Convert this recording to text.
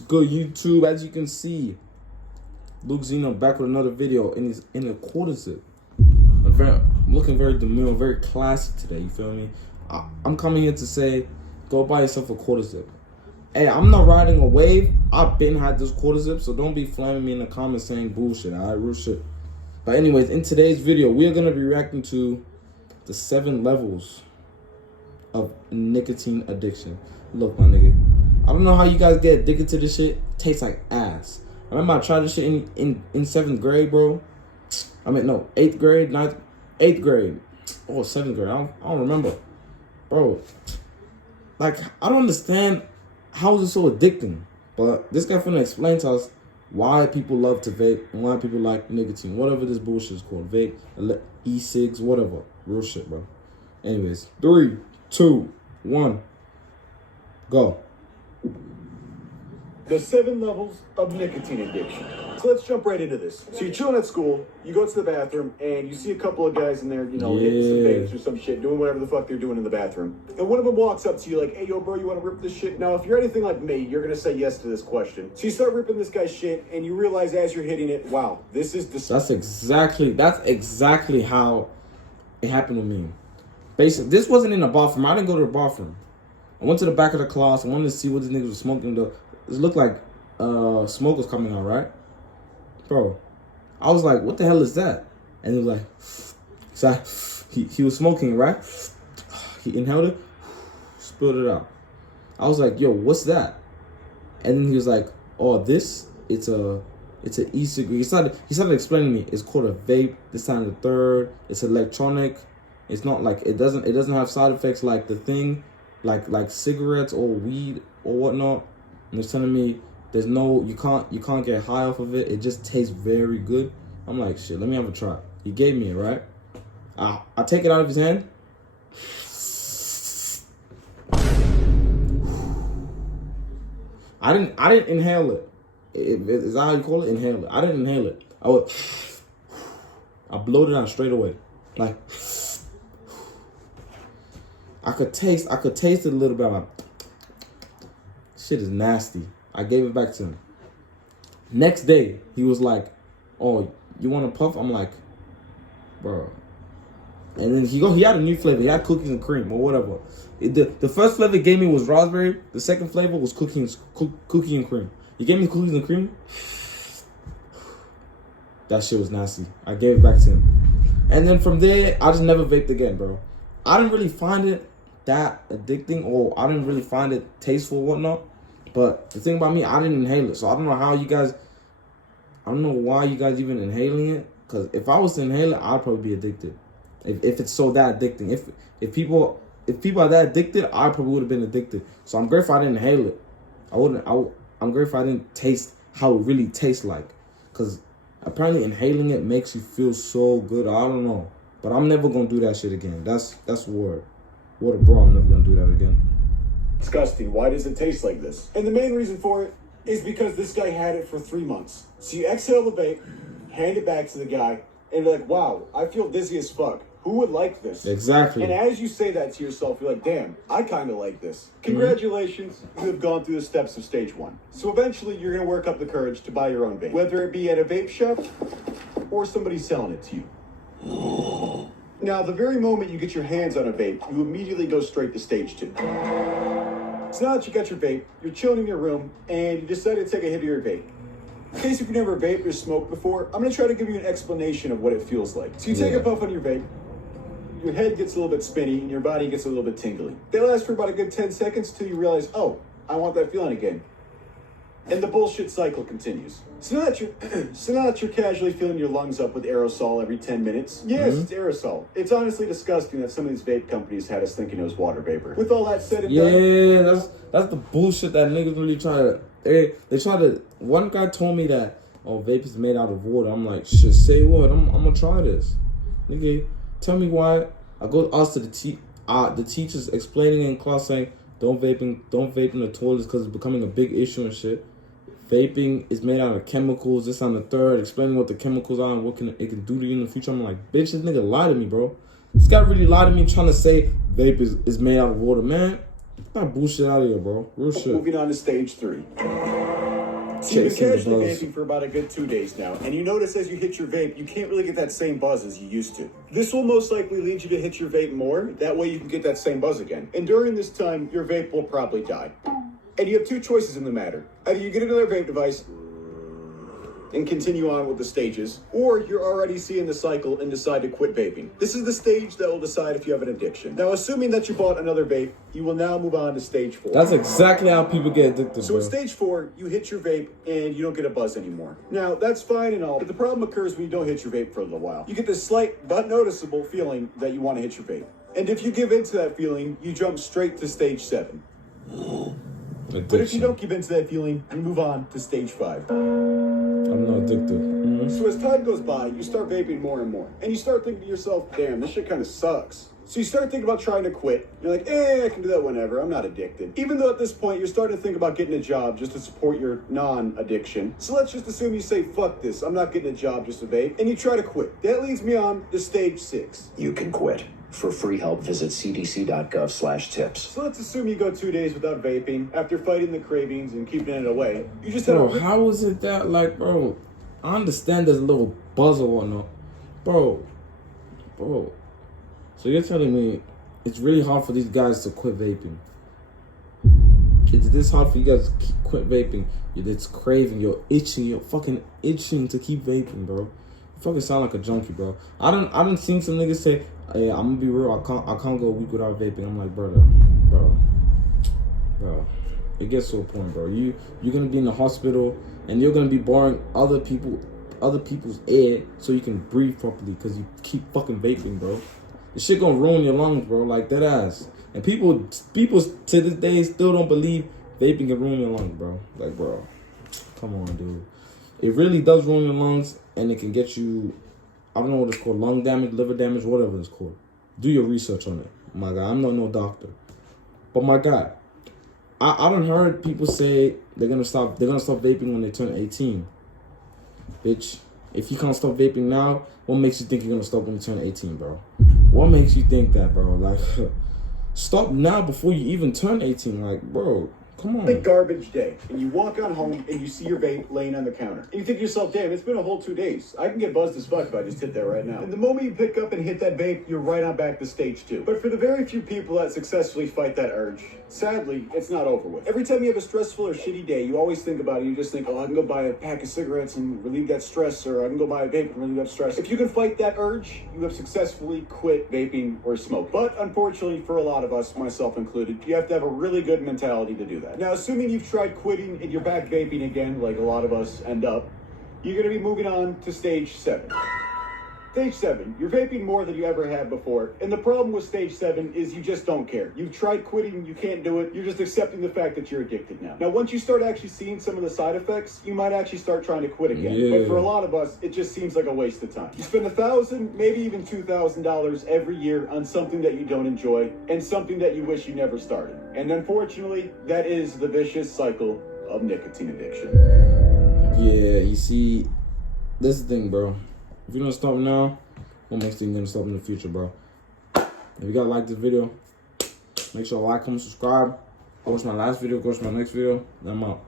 It's good, YouTube. As you can see, LukeZno back with another video, and he's in a quarter zip. I'm looking very demure, very classy today. You feel me? I'm coming here to say, go buy yourself a quarter zip. Hey, I'm not riding a wave. I've been had this quarter zip, so don't be flaming me in the comments saying bullshit. All right, real shit. But anyways, in today's video, we are gonna be reacting to the 7 levels of nicotine addiction. Look, my nigga, I don't know how you guys get addicted to this shit. It tastes like ass. I remember I tried this shit in 7th grade, bro. I mean, no, 8th grade, 8th grade. Oh, 7th grade. I don't remember. Bro, like, I don't understand how is it so addicting. But this guy finna explain to us why people love to vape and why people like nicotine. Whatever this bullshit is called. Vape, e-cigs, whatever. Real shit, bro. Anyways, 3, 2, 1, go. The 7 levels of nicotine addiction. So let's jump right into this. So you're chilling at school, you go to the bathroom, and you see a couple of guys in there, you know, hitting some vapes or some shit, doing whatever the fuck they're doing in the bathroom. And one of them walks up to you like, hey, yo, bro, you want to rip this shit? Now, if you're anything like me, you're going to say yes to this question. So you start ripping this guy's shit, and you realize as you're hitting it, wow, this is That's exactly how it happened with me. Basically, this wasn't in the bathroom. I didn't go to the bathroom. I went to the back of the class. I wanted to see what these niggas were smoking. It looked like smoke was coming out, right? Bro, I was like, what the hell is that? And he was like, so he was smoking, right? He inhaled it, spilled it out. I was like, yo, what's that? And then he was like, oh, it's an e-cigarette. He started explaining to me, it's called a vape, this time the third, it's electronic. It's not like, it doesn't have side effects like the thing, like cigarettes or weed or whatnot. And he's telling me there's no, you can't get high off of it. It just tastes very good. I'm like, shit, let me have a try. He gave me it, right? I take it out of his hand. I didn't inhale it. Is that how you call it? Inhale it. I didn't inhale it. I blowed it out straight away. Like, I could taste it a little bit. I'm like, shit is nasty. I gave it back to him. Next day, he was like, oh, you want a puff? I'm like, bro. And then he had a new flavor. He had cookies and cream or whatever. The first flavor he gave me was raspberry. The second flavor was cookie and cream. He gave me cookies and cream. That shit was nasty. I gave it back to him. And then from there, I just never vaped again, bro. I didn't really find it that addicting, or I didn't really find it tasteful or whatnot. But the thing about me, I didn't inhale it. So I don't know how you guys, I don't know why you guys even inhaling it. Because if I was to inhale it, I'd probably be addicted. If it's so that addicting. If people are that addicted, I probably would have been addicted. So I'm grateful I didn't inhale it. I'm grateful I didn't taste how it really tastes like. Because apparently inhaling it makes you feel so good. I don't know. But I'm never going to do that shit again. That's word. What a bro, I'm never going to do that again. Disgusting. Why does it taste like this? And the main reason for it is because this guy had it for 3 months. So you exhale the vape, hand it back to the guy, and you're like, wow, I feel dizzy as fuck. Who would like this? Exactly. And as you say that to yourself, you're like, damn, I kind of like this. Congratulations, you have gone through the steps of stage 1. So eventually you're going to work up the courage to buy your own vape, whether it be at a vape shop or somebody selling it to you. Now, the very moment you get your hands on a vape, you immediately go straight to stage 2. So now that you got your vape, you're chilling in your room, and you decided to take a hit of your vape. In case if you've never vaped or smoked before, I'm going to try to give you an explanation of what it feels like. So you take a puff on your vape, your head gets a little bit spinny, and your body gets a little bit tingly. They last for about a good 10 seconds till you realize, oh, I want that feeling again. And the bullshit cycle continues. So now that you're casually filling your lungs up with aerosol every 10 minutes, yes, it's aerosol. It's honestly disgusting that some of these vape companies had us thinking it was water vapor. With all that said and done, yeah, that's the bullshit that niggas really try to. They try to. One guy told me that, oh, vape is made out of water. I'm like, shit, say what? I'm gonna try this. Nigga, tell me why. I go ask to the teachers explaining in class saying, don't vape in the toilets because it's becoming a big issue and shit. Vaping is made out of chemicals, this on the third, explaining what the chemicals are and what it can do to you in the future. I'm like, bitch, this nigga lied to me, bro. This guy really lied to me trying to say vape is made out of water. Man, get that bullshit out of here, bro. Real shit. Moving on to stage 3. So you've been Chasing the casually buzz. vaping for about a good 2 days now, and you notice as you hit your vape, you can't really get that same buzz as you used to. This will most likely lead you to hit your vape more, that way you can get that same buzz again. And during this time, your vape will probably die. And you have 2 choices in the matter. Either you get another vape device and continue on with the stages, or you're already seeing the cycle and decide to quit vaping. This is the stage that will decide if you have an addiction. Now, assuming that you bought another vape, you will now move on to stage 4. That's exactly how people get addicted, So bro. at stage 4, you hit your vape and you don't get a buzz anymore. Now, that's fine and all, but the problem occurs when you don't hit your vape for a little while. You get this slight but noticeable feeling that you want to hit your vape. And if you give in to that feeling, you jump straight to stage 7. Addiction. But if you don't give in to that feeling, you move on to stage 5. I'm not addicted. So as time goes by, you start vaping more and more. And you start thinking to yourself, damn, this shit kind of sucks. So you start thinking about trying to quit. You're like, I can do that whenever. I'm not addicted. Even though at this point, you're starting to think about getting a job just to support your non-addiction. So let's just assume you say, fuck this. I'm not getting a job just to vape. And you try to quit. That leads me on to stage 6. You can quit. For free help, visit cdc.gov/tips. So let's assume you go 2 days without vaping after fighting the cravings and keeping it away. You just had Bro, a... how is it that, like, bro, I understand there's a little buzz or whatnot. Bro. So you're telling me it's really hard for these guys to quit vaping? It's this hard for you guys to quit vaping? You're just craving, you're itching, you're fucking itching to keep vaping, bro. You fucking sound like a junkie, bro. I done seen some niggas say, hey, I'm gonna be real, I can't go a week without vaping. I'm like, bro. It gets to a point, bro. You're gonna be in the hospital and you're gonna be borrowing other people's air so you can breathe properly because you keep fucking vaping, bro. This shit gonna ruin your lungs, bro, like that ass. And people to this day still don't believe vaping can ruin your lungs, bro. Like, bro, come on, dude. It really does ruin your lungs, and it can get you, I don't know what it's called, lung damage, liver damage, whatever it's called. Do your research on it, my guy. I'm not no doctor, but my guy, I done heard people say they're gonna stop vaping when they turn 18. Bitch, if you can't stop vaping now, what makes you think you're gonna stop when you turn 18, bro? What makes you think that, bro? Like, stop now before you even turn 18. Like, bro, come on. Big garbage day, and you walk on home and you see your vape laying on the counter. And you think to yourself, damn, it's been a whole 2 days. I can get buzzed as fuck if I just hit that right now. And the moment you pick up and hit that vape, you're right on back to stage 2. But for the very few people that successfully fight that urge, sadly, it's not over with. Every time you have a stressful or shitty day, you always think about it. You just think, oh, I can go buy a pack of cigarettes and relieve that stress, or I can go buy a vape and relieve that stress. If you can fight that urge, you have successfully quit vaping or smoke. But unfortunately, for a lot of us, myself included, you have to have a really good mentality to do that. Now, assuming you've tried quitting and you're back vaping again, like a lot of us end up, you're going to be moving on to stage 7. Stage 7, you're vaping more than you ever had before, and the problem with stage 7 is you just don't care. You've tried quitting, you can't do it, you're just accepting the fact that you're addicted now. Now, once you start actually seeing some of the side effects, you might actually start trying to quit again. Yeah. But for a lot of us, it just seems like a waste of time. You spend $1,000, maybe even $2,000 every year on something that you don't enjoy, and something that you wish you never started. And unfortunately, that is the vicious cycle of nicotine addiction. Yeah, you see, this is the thing, bro. If you don't stop now, what makes you gonna stop in the future, bro? If you gotta like this video, make sure to like, comment, subscribe. Go watch my last video, go watch my next video. I'm out.